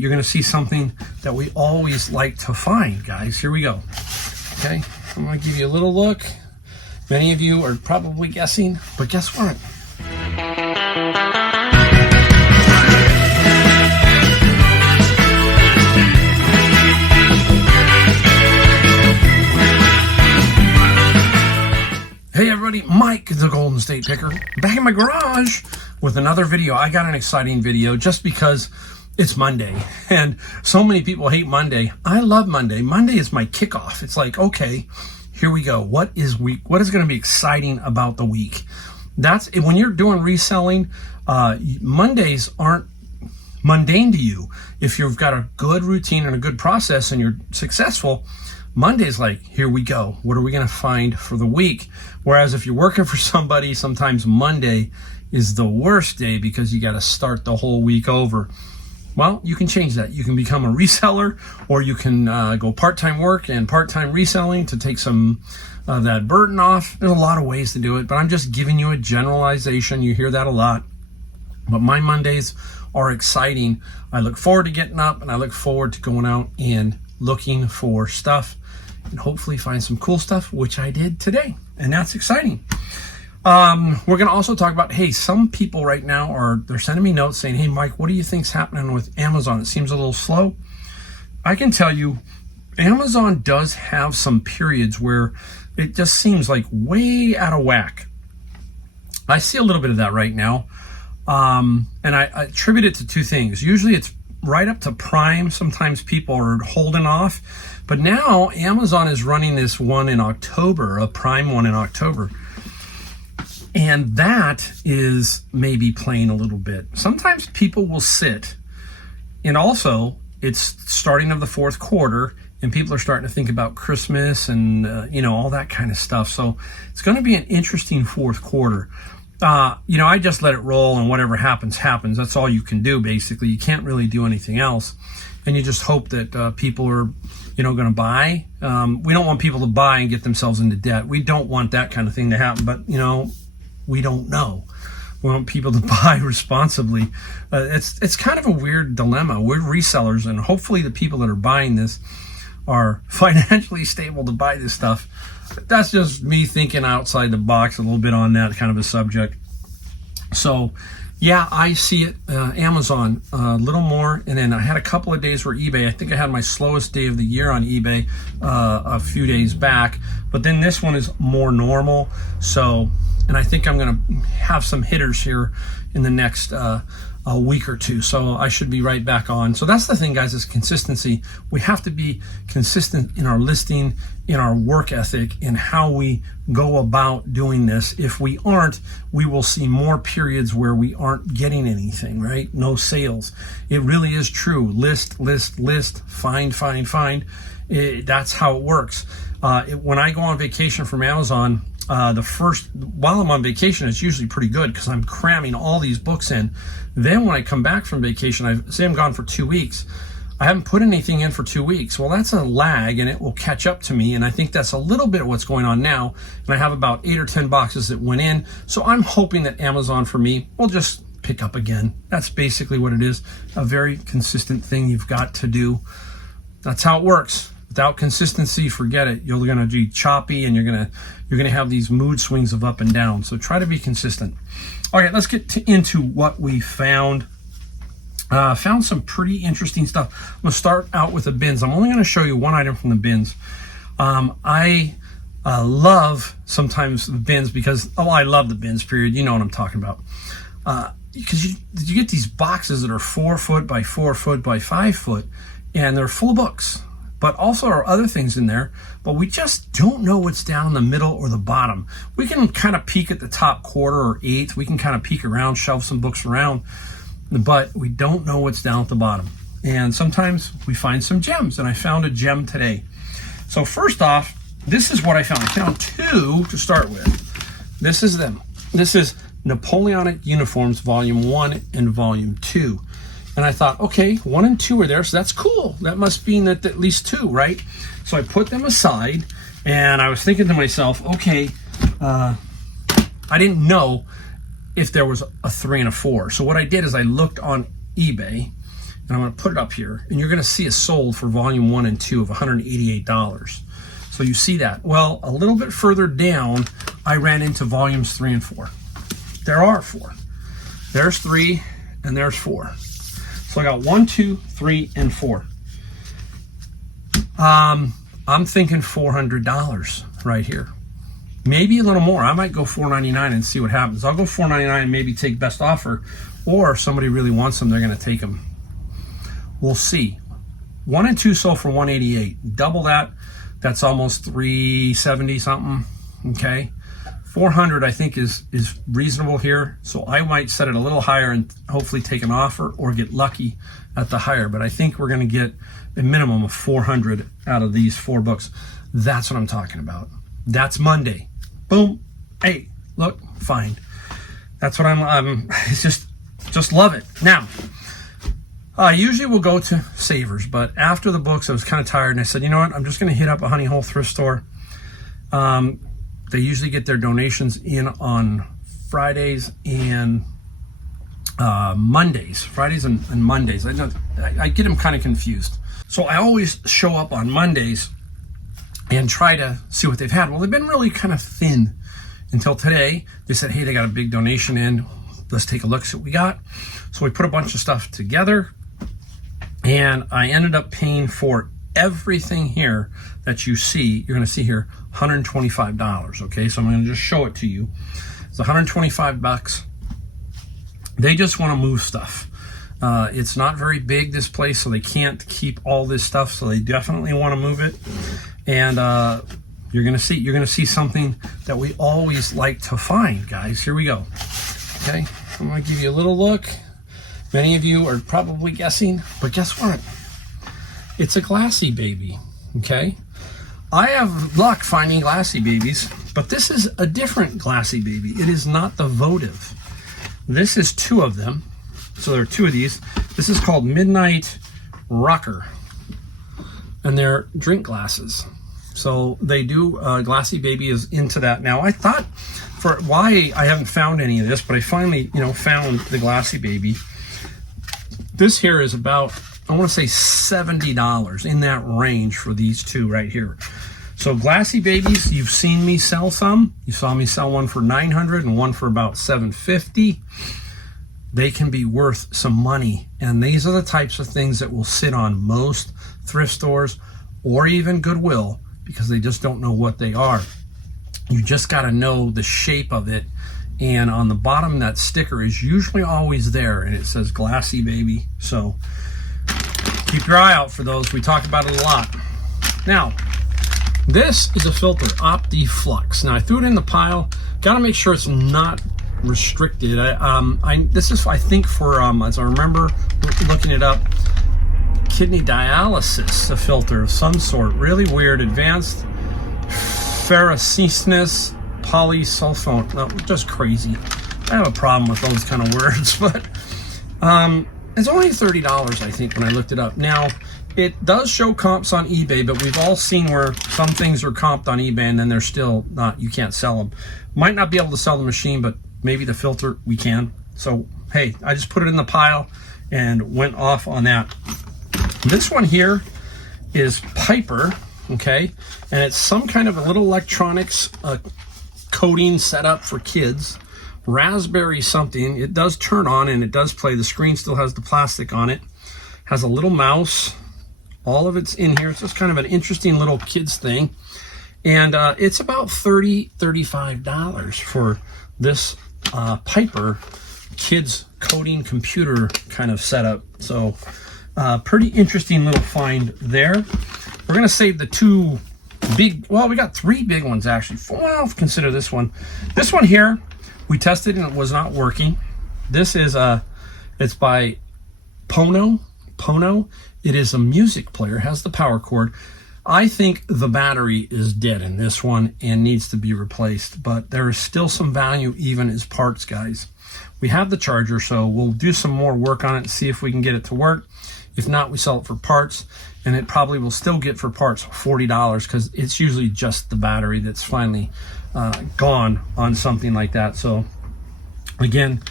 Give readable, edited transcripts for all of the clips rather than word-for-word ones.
you're going to see something that we always like to find, guys. Here we go. Okay, I'm going to give you a little look. Many of you are probably guessing, but guess what? Hey everybody, Mike the Golden State Picker, back in my garage with another video. I got an exciting video just because it's Monday, and so many people hate Monday. I love Monday. Monday is my kickoff. It's like, okay, here we go. What is going to be exciting about the week? That's when you're doing reselling. Mondays aren't mundane to you. If you've got a good routine and a good process and you're successful, Monday's like, here we go. What are we going to find for the week? Whereas if you're working for somebody, sometimes Monday is the worst day because you got to start the whole week over. Well, you can change that. You can become a reseller, or you can go part-time work and part-time reselling to take some of that burden off. There's a lot of ways to do it, but I'm just giving you a generalization. You hear that a lot. But my Mondays are exciting. I look forward to getting up, and I look forward to going out and looking for stuff and hopefully find some cool stuff, which I did today, and that's exciting. We're going to also talk about, hey, some people right now they're sending me notes saying, hey Mike, what do you think's happening with Amazon? It seems a little slow. I can tell you Amazon does have some periods where it just seems like way out of whack. I see a little bit of that right now, and I attribute it to two things. Usually it's right up to Prime. Sometimes people are holding off, but now Amazon is running this one in October, a Prime one in October, and that is maybe playing a little bit. Sometimes people will sit, and also it's starting of the fourth quarter, and people are starting to think about Christmas and all that kind of stuff. So it's going to be an interesting fourth quarter. I just let it roll, and whatever happens, happens. That's all you can do, basically. You can't really do anything else. And you just hope that people are, going to buy. We don't want people to buy and get themselves into debt. We don't want that kind of thing to happen, but, we don't know. We want people to buy responsibly. It's kind of a weird dilemma. We're resellers, and hopefully the people that are buying this are financially stable to buy this stuff. That's just me thinking outside the box a little bit on that kind of a subject. So, yeah, I see it. Amazon, a little more. And then I had a couple of days where eBay, I think I had my slowest day of the year on eBay a few days back. But then this one is more normal. So, and I think I'm going to have some hitters here in the next a week or two, so I should be right back on. So that's the thing, guys, is consistency. We have to be consistent in our listing, in our work ethic, in how we go about doing this. If we aren't, we will see more periods where we aren't getting anything, right? No sales. It really is true. List, find. That's how it works. When I go on vacation from Amazon, while I'm on vacation, it's usually pretty good because I'm cramming all these books in. Then when I come back from vacation, say I'm gone for 2 weeks, I haven't put anything in for 2 weeks. Well, that's a lag, and it will catch up to me. And I think that's a little bit of what's going on now. And I have about 8 or 10 boxes that went in. So I'm hoping that Amazon for me will just pick up again. That's basically what it is. A very consistent thing you've got to do. That's how it works. Without consistency, forget it. You're going to be choppy, and you're going to have these mood swings of up and down. So try to be consistent. All right, let's get into what we found. Found some pretty interesting stuff. I'm going to start out with the bins. I'm only going to show you one item from the bins. I love sometimes the bins because, I love the bins, period. You know what I'm talking about. Because you get these boxes that are 4 foot by 4 foot by 5 foot, and they're full of books. But also there are other things in there, but we just don't know what's down in the middle or the bottom. We can kind of peek at the top quarter or eighth. We can kind of peek around, shove some books around, but we don't know what's down at the bottom. And sometimes we find some gems, and I found a gem today. So first off, this is what I found. I found 2 to start with. This is them. This is Napoleonic Uniforms, Volume 1 and Volume 2. And I thought, okay, 1 and 2 are there, so that's cool. That must mean that at least 2, right? So I put them aside, and I was thinking to myself, okay, I didn't know if there was a 3 and a 4. So what I did is I looked on eBay, and I'm going to put it up here, and you're going to see it sold for volume 1 and 2 of $188. So you see that. Well, a little bit further down, I ran into volumes 3 and 4. There are 4. There's 3 and there's 4. So I got 1, 2, 3, and 4. I'm thinking $400 right here. Maybe a little more. I might go $4.99 and see what happens. I'll go $4.99 and maybe take best offer, or if somebody really wants them, they're going to take them. We'll see. 1 and 2 sold for $188. Double that. That's almost $370 something. Okay. 400 I think is reasonable here. So I might set it a little higher and hopefully take an offer or get lucky at the higher. But I think we're going to get a minimum of 400 out of these 4 books. That's what I'm talking about. That's Monday. Boom. Hey, look, fine. That's what I'm it's just love it. Now, I usually will go to Savers, but after the books, I was kind of tired, and I said, you know what? I'm just going to hit up a Honey Hole thrift store. They usually get their donations in on Fridays and Mondays. Fridays and Mondays. I get them kind of confused. So I always show up on Mondays and try to see what they've had. Well, they've been really kind of thin until today. They said, hey, they got a big donation in. Let's take a look, see what we got. So we put a bunch of stuff together, and I ended up paying for everything here that you see. You're going to see here $125. Okay, so I'm going to just show it to you. It's $125. They just want to move stuff. It's not very big, this place, so they can't keep all this stuff. So they definitely want to move it, and you're going to see something that we always like to find, guys. Here we go. Okay, I'm going to give you a little look. Many of you are probably guessing, but guess what? It's a glassy baby, okay? I have luck finding glassy babies, but this is a different glassy baby. It is not the votive. This is 2 of them. So there are 2 of these. This is called Midnight Rocker, and they're drink glasses. So they do, glassy baby is into that. Now, I thought for why I haven't found any of this, but I finally, found the glassy baby. This here is about, I want to say $70 in that range for these 2 right here. So glassy babies, you've seen me sell some. You saw me sell one for $900 and one for about $750. They can be worth some money, and these are the types of things that will sit on most thrift stores or even Goodwill, because they just don't know what they are. You just got to know the shape of it, and on the bottom that sticker is usually always there, and it says glassy baby. So keep your eye out for those. We talk about it a lot. Now, this is a filter, OptiFlux. Now I threw it in the pile. Got to make sure it's not restricted. This is, I think, for as I remember looking it up, kidney dialysis, a filter of some sort. Really weird. Advanced ferrocinous polysulfone. No, just crazy. I have a problem with those kind of words, but it's only $30, I think, when I looked it up. Now, it does show comps on eBay, but we've all seen where some things are comped on eBay and then they're still not, you can't sell them. Might not be able to sell the machine, but maybe the filter we can. So, hey, I just put it in the pile and went off on that. This one here is Piper, okay? And it's some kind of a little electronics coding setup for kids. Raspberry something. It does turn on and it does play. The screen still has the plastic on it. Has a little mouse. All of it's in here. It's just kind of an interesting little kids thing. And it's about $35 for this Piper kids coding computer kind of setup. So pretty interesting little find there. We're going to save the 2 big, well, we got 3 big ones actually. Well, consider this one. This one here, we tested and it was not working. This is it's by Pono. It is a music player, has the power cord. I think the battery is dead in this one and needs to be replaced, but there is still some value even as parts, guys. We have the charger, so we'll do some more work on it and see if we can get it to work. If not, we sell it for parts, and it probably will still get for parts $40, because it's usually just the battery that's finally gone on something like that. So again,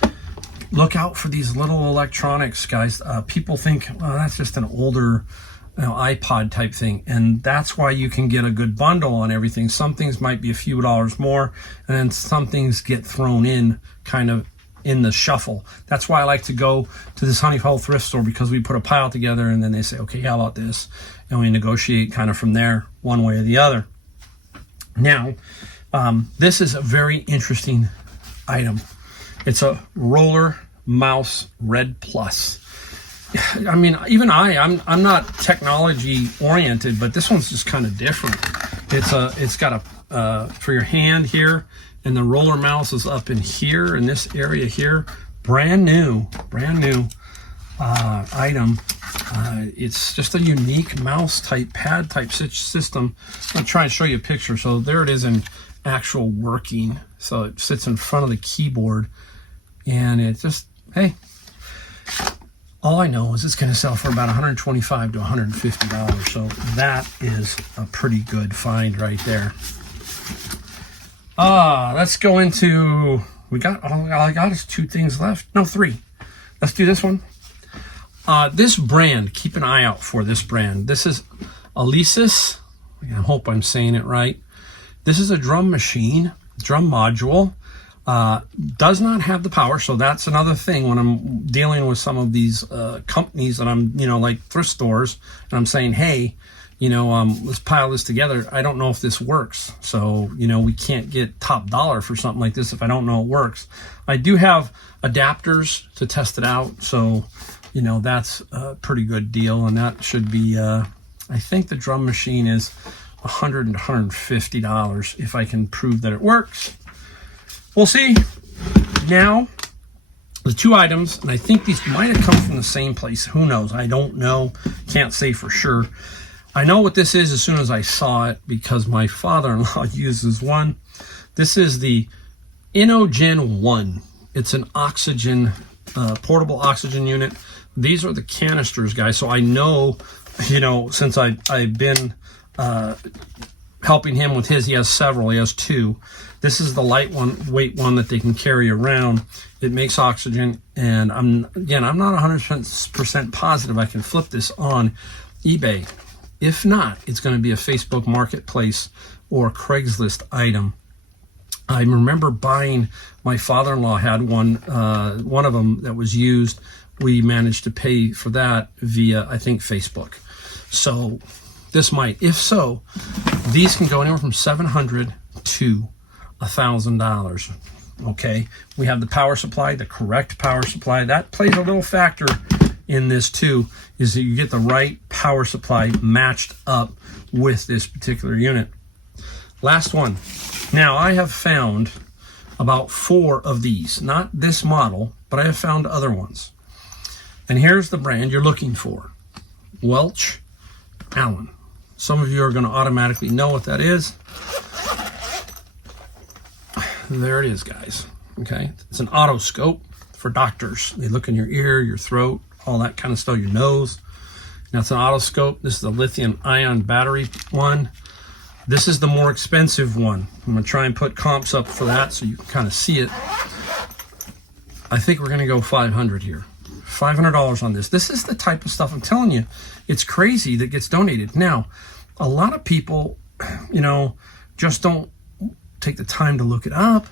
look out for these little electronics, guys. People think, well, that's just an older iPod type thing, and that's why you can get a good bundle on everything. Some things might be a few dollars more, and then some things get thrown in kind of in the shuffle. That's why I like to go to this Honey Hole thrift store, because we put a pile together and then they say, okay, how about this? And we negotiate kind of from there, one way or the other. Now, this is a very interesting item. It's a roller mouse Red Plus. I mean, even I'm not technology oriented, but this one's just kind of different. It's got a for your hand here, and the roller mouse is up in here in this area here. Brand new item. It's just a unique mouse type pad type system. I'm trying to show you a picture. So there it is in actual working. So it sits in front of the keyboard, and it just, hey. All I know is it's going to sell for about $125 to $150. So that is a pretty good find right there. Let's go into, all I got is 2 things left. No, 3. Let's do this one. This brand, keep an eye out for this brand. This is Alesis. I hope I'm saying it right. This is a drum machine, drum module. Does not have the power, so that's another thing when I'm dealing with some of these companies that I'm, like thrift stores, and I'm saying, hey, let's pile this together. I don't know if this works, so we can't get top dollar for something like this if I don't know it works. I do have adapters to test it out, so that's a pretty good deal, and that should be. I think the drum machine is $100 and $150 if I can prove that it works. We'll see. Now, the 2 items, and I think these might have come from the same place. Who knows? I don't know. Can't say for sure. I know what this is as soon as I saw it, because my father-in-law uses one. This is the Inogen 1. It's an oxygen, portable oxygen unit. These are the canisters, guys. So I know, since I've been helping him with his, he has several. He has 2. This is the lightweight one that they can carry around. It makes oxygen, and I'm not 100% positive I can flip this on eBay. If not, it's going to be a Facebook Marketplace or Craigslist item. I remember buying, my father-in-law had one of them that was used. We managed to pay for that via, I think, Facebook. So this might, if so, these can go anywhere from $700 to $1,000. Okay, we have the power supply, the correct power supply. That plays a little factor in this too, is that you get the right power supply matched up with this particular unit. Last one. Now, I have found about 4 of these, not this model, but I have found other ones. And here's the brand you're looking for. Welch Allen. Some of you are going to automatically know what that is. There it is, guys. Okay, it's an otoscope for doctors. They look in your ear, your throat, all that kind of stuff, your nose. Now, it's an otoscope. This is the lithium-ion battery one. This is the more expensive one. I'm going to try and put comps up for that so you can kind of see it. I think we're going to go $500 here. $500 on this. This is the type of stuff I'm telling you. It's crazy that gets donated. Now, a lot of people, just don't take the time to look it up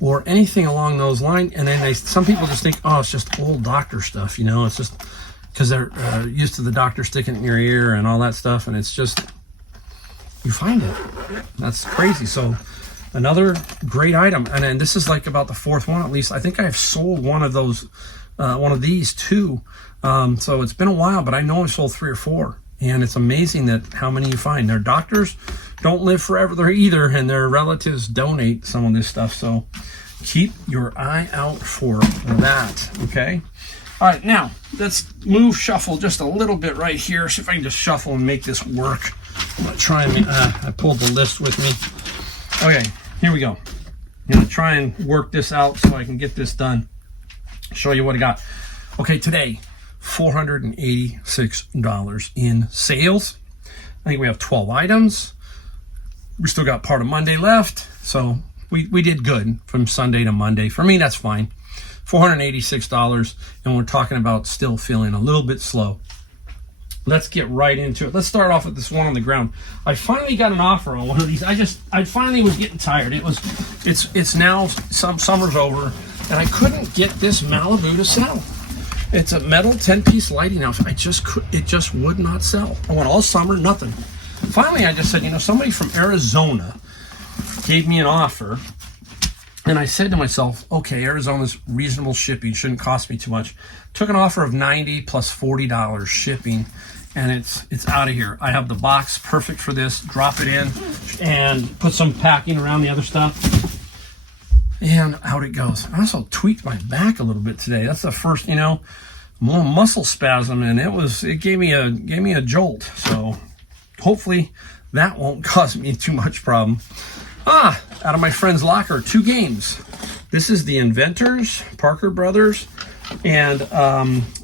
or anything along those lines, and then some people just think, oh, it's just old doctor stuff, it's just because they're used to the doctor sticking it in your ear and all that stuff, and it's just, you find it. That's crazy. So another great item, and then this is like about the 4th one, at least. I think I've sold one of those, one of these too. So it's been a while, but I know I've sold 3 or 4. And it's amazing that how many you find. Their doctors don't live forever either, and their relatives donate some of this stuff. So keep your eye out for that, okay? All right, now let's shuffle just a little bit right here. See if I can just shuffle and make this work. I'm gonna try and, I pulled the list with me. Okay, here we go. I'm gonna try and work this out so I can get this done. Show you what I got. Okay, today, $486 in sales. I think we have 12 items. We still got part of Monday left, so we did good from Sunday to Monday. For me, that's fine. $486, and we're talking about still feeling a little bit slow. Let's get right into it. Let's start off with this one on the ground. I finally got an offer on one of these. I finally was getting tired. It's now summer's over, and I couldn't get this Malibu to sell. It's a metal 10-piece lighting outfit. It just would not sell. I went all summer, nothing. Finally, I just said, somebody from Arizona gave me an offer, and I said to myself, okay, Arizona's reasonable shipping, shouldn't cost me too much. Took an offer of $90 plus $40 shipping, and it's out of here. I have the box perfect for this. Drop it in and put some packing around the other stuff, and out it goes. I also tweaked my back a little bit today. That's the first, muscle spasm, and it gave me a jolt. So hopefully that won't cause me too much problem. Out of my friend's locker, 2 games. This is the Inventors, Parker Brothers, and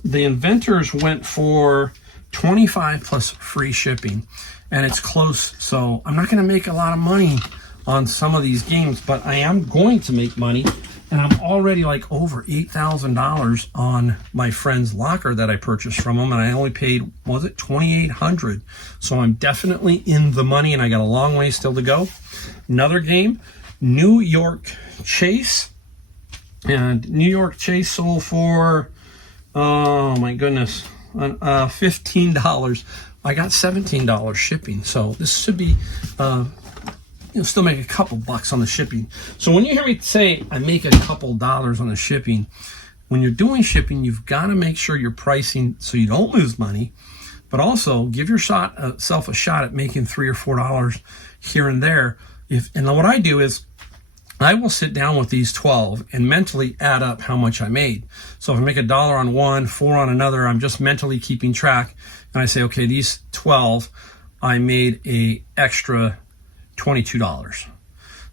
the Inventors went for $25 plus free shipping, and it's close. So I'm not going to make a lot of money on some of these games, but I am going to make money, and I'm already like over $8,000 on my friend's locker that I purchased from him, and I only paid, was it $2,800? So I'm definitely in the money, and I got a long way still to go. Another game, New York Chase, and New York Chase sold for, oh my goodness, $15. I got $17 shipping, so this should be, you'll still make a couple bucks on the shipping. So when you hear me say I make a couple dollars on the shipping, when you're doing shipping, you've got to make sure you're pricing so you don't lose money, but also give yourself a shot at making $3 or $4 here and there. And what I do is I will sit down with these 12 and mentally add up how much I made. So if I make $1 on one, $4 on another, I'm just mentally keeping track. And I say, okay, these 12, I made a extra $22.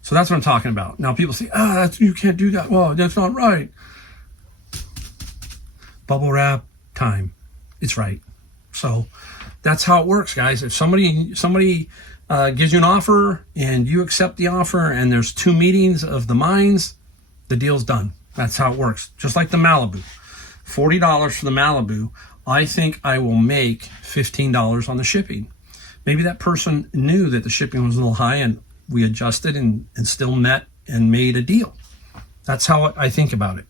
So that's what I'm talking about. Now people say, you can't do that. Well, that's not right. Bubble wrap time. It's right. So that's how it works, guys. If somebody gives you an offer and you accept the offer and there's 2 meetings of the minds, the deal's done. That's how it works. Just like the Malibu. $40 for the Malibu. I think I will make $15 on the shipping. Maybe that person knew that the shipping was a little high and we adjusted and still met and made a deal. That's how I think about it.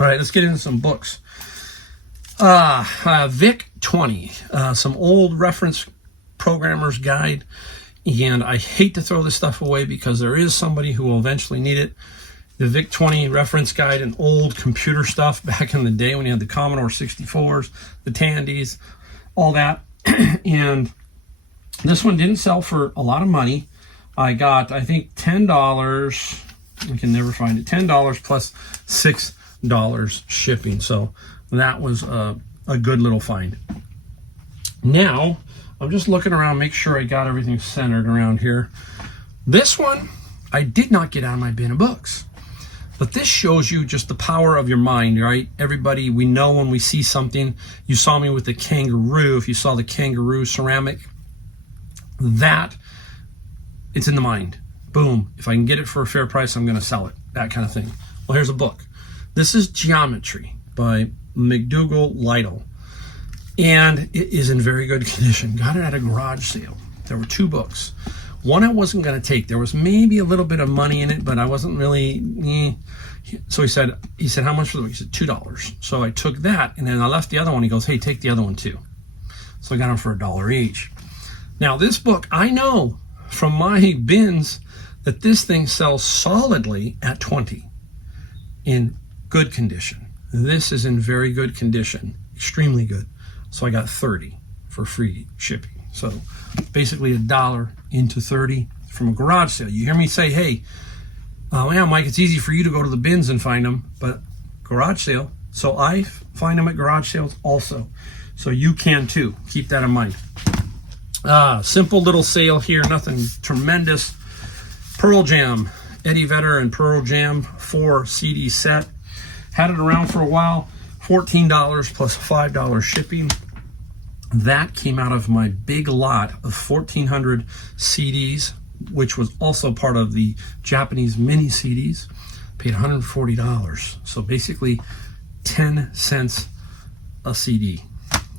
All right, let's get into some books. Vic 20, some old reference programmer's guide. And I hate to throw this stuff away because there is somebody who will eventually need it. The Vic 20 reference guide and old computer stuff back in the day when you had the Commodore 64s, the Tandys, all that. And this one didn't sell for a lot of money. I got, I think, $10. I can never find it. $10 plus $6 shipping. So that was a good little find. Now, I'm just looking around, make sure I got everything centered around here. This one, I did not get out of my bin of books. But this shows you just the power of your mind, right? Everybody, we know when we see something. You saw me with the kangaroo. If you saw the kangaroo ceramic, that, it's in the mind. Boom. If I can get it for a fair price, I'm going to sell it. That kind of thing. Well, here's a book. This is Geometry by McDougall Lytle. And it is in very good condition. Got it at a garage sale. There were 2 books. One I wasn't going to take. There was maybe a little bit of money in it, but I wasn't really... So he said, how much for the book? He said, $2. So I took that, and then I left the other one. He goes, hey, take the other one too. So I got them for $1 each. Now this book, I know from my bins that this thing sells solidly at $20 in good condition. This is in very good condition, extremely good. So I got $30 for free shipping. So basically $1 into $30 from a garage sale. You hear me say, hey, yeah, Mike, it's easy for you to go to the bins and find them, but garage sale. So I find them at garage sales also. So you can too. Keep that in mind. Simple little sale here, nothing tremendous. Pearl Jam, Eddie Vedder and Pearl Jam 4 CD set. Had it around for a while. $14 plus $5 shipping. That came out of my big lot of 1,400 CDs, which was also part of the Japanese mini CDs. paid $140. So basically 10 cents a CD.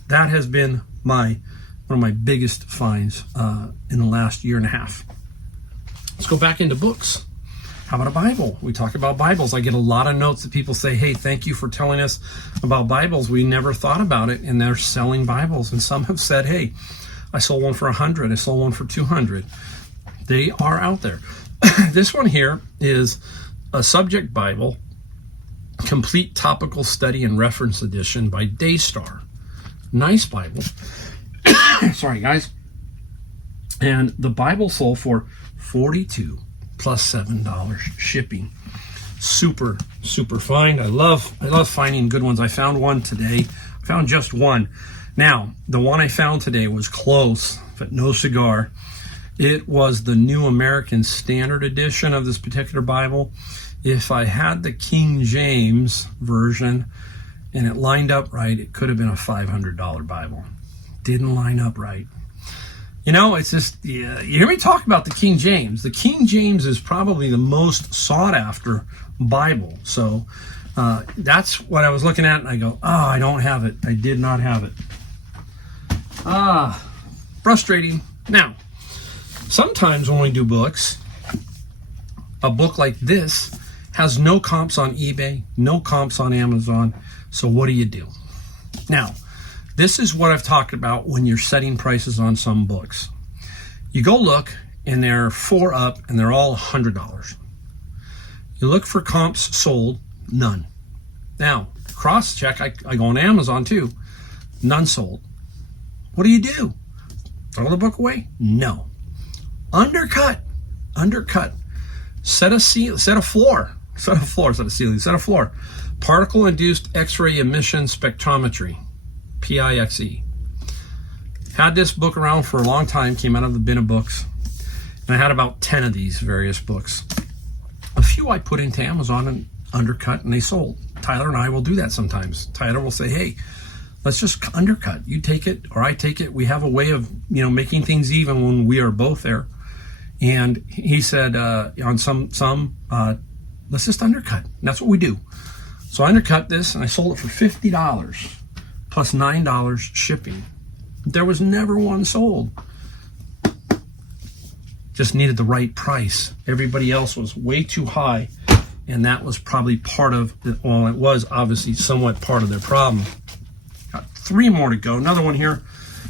That has been one of my biggest finds in the last year and a half. Let's go back into books. How about a Bible? We talk about Bibles. I get a lot of notes that people say, hey, thank you for telling us about Bibles. We never thought about it, and they're selling Bibles. And some have said, hey, I sold one for $100. I sold one for $200. They are out there. This one here is a subject Bible, complete topical study and reference edition by Daystar. Nice Bible. Sorry, guys. And the Bible sold for $42 plus $7 shipping. Super, super find. I love finding good ones. I found one today. I found just one. Now, the one I found today was close, but no cigar. It was the New American Standard Edition of this particular Bible. If I had the King James version and it lined up right, it could have been a $500 Bible. Didn't line up right. You know, it's just, yeah, you hear me talk about the King James. The King James is probably the most sought after Bible. So that's what I was looking at, and I go, I don't have it. I did not have it. Frustrating. Now, sometimes when we do books, a book like this has no comps on eBay, no comps on Amazon. So what do? Now, this is what I've talked about when you're setting prices on some books. You go look, and they're 4 up, and they're all $100. You look for comps sold, none. Now, cross-check, I go on Amazon too, none sold. What do? Throw the book away? No. Undercut. Set a floor. Particle-induced X-ray emission spectrometry. PIXE. Had this book around for a long time, came out of the bin of books, and I had about 10 of these various books. A few I put into Amazon and undercut, and they sold. Tyler and I will do that sometimes. Tyler will say, hey, let's just undercut. You take it or I take it. We have a way of, making things even when we are both there. And he said on some let's just undercut. And that's what we do. So I undercut this, and I sold it for $50 plus $9 shipping. There was never one sold. Just needed the right price. Everybody else was way too high, and that was probably part of it. Well, it was obviously somewhat part of their problem. Got 3 more to go. Another one here.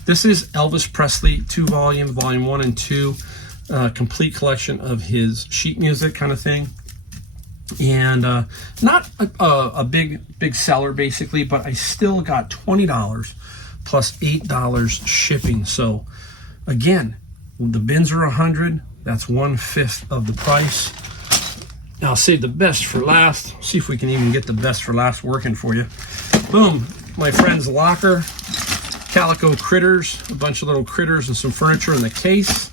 This is Elvis Presley, 2 volume, volume 1 and 2, complete collection of his sheet music kind of thing. And not a big seller basically, but I still got $20 plus $8 shipping. So again, the bins are $100. That's 1/5 of the price. Now I'll save the best for last. See if we can even get the best for last working for you. Boom, my friend's locker, calico critters, a bunch of little critters and some furniture in the case.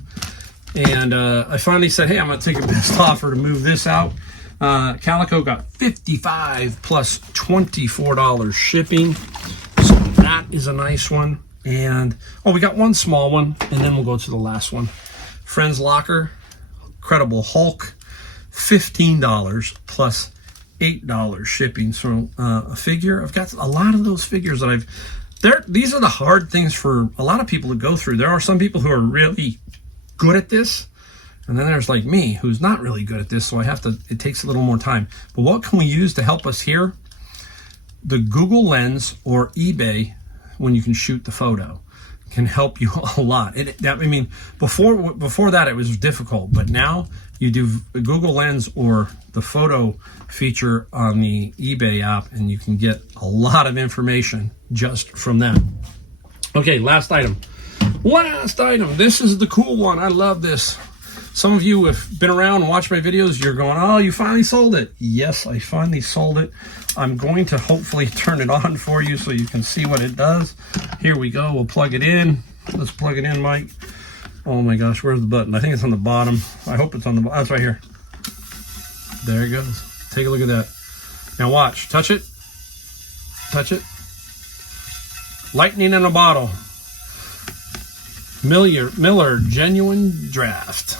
And I finally said, hey, I'm going to take a best offer to move this out. Calico got $55 plus $24 shipping. So that is a nice one. And, we got one small one, and then we'll go to the last one. Friend's Locker, Credible Hulk, $15 plus $8 shipping. So a figure, I've got a lot of those figures that these are the hard things for a lot of people to go through. There are some people who are really good at this, and then there's like me, who's not really good at this, so it takes a little more time. But what can we use to help us here? The Google Lens or eBay, when you can shoot the photo, can help you a lot. Before that, it was difficult, but now you do Google Lens or the photo feature on the eBay app, and you can get a lot of information just from that. Okay, last item. This is the cool one. I love this. Some of you have been around and watched my videos. You're going, oh, you finally sold it. Yes, I finally sold it. I'm going to hopefully turn it on for you so you can see what it does. Here we go. We'll plug it in. Let's plug it in, Mike. Oh my gosh, where's the button? I think it's on the bottom. I hope it's on the bottom. That's right here. There it goes. Take a look at that. Now watch. Touch it. Touch it. Lightning in a bottle. Miller Genuine Draft.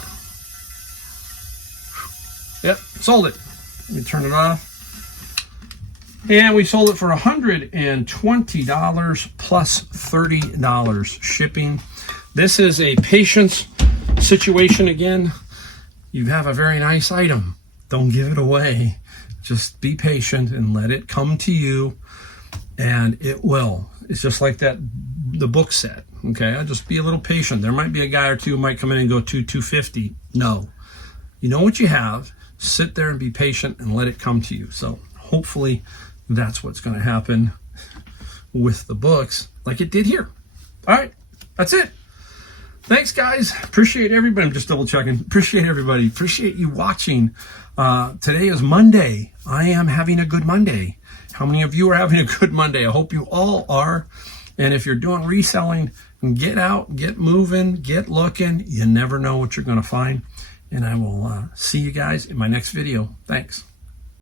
Yep, sold it. Let me turn it off. And we sold it for $120 plus $30 shipping. This is a patience situation again. You have a very nice item. Don't give it away. Just be patient and let it come to you, and it will. It's just like the book said. Okay, I'll just be a little patient. There might be a guy or two who might come in and go $250. No. You know what you have. Sit there and be patient and let it come to you. So hopefully that's what's going to happen with the books like it did here. All right, that's it. Thanks, guys. Appreciate everybody. I'm just double checking. Appreciate everybody. Appreciate you watching. Today is Monday. I am having a good Monday. How many of you are having a good Monday? I hope you all are. And if you're doing reselling, get out, get moving, get looking. You never know what you're going to find. And I will see you guys in my next video. Thanks.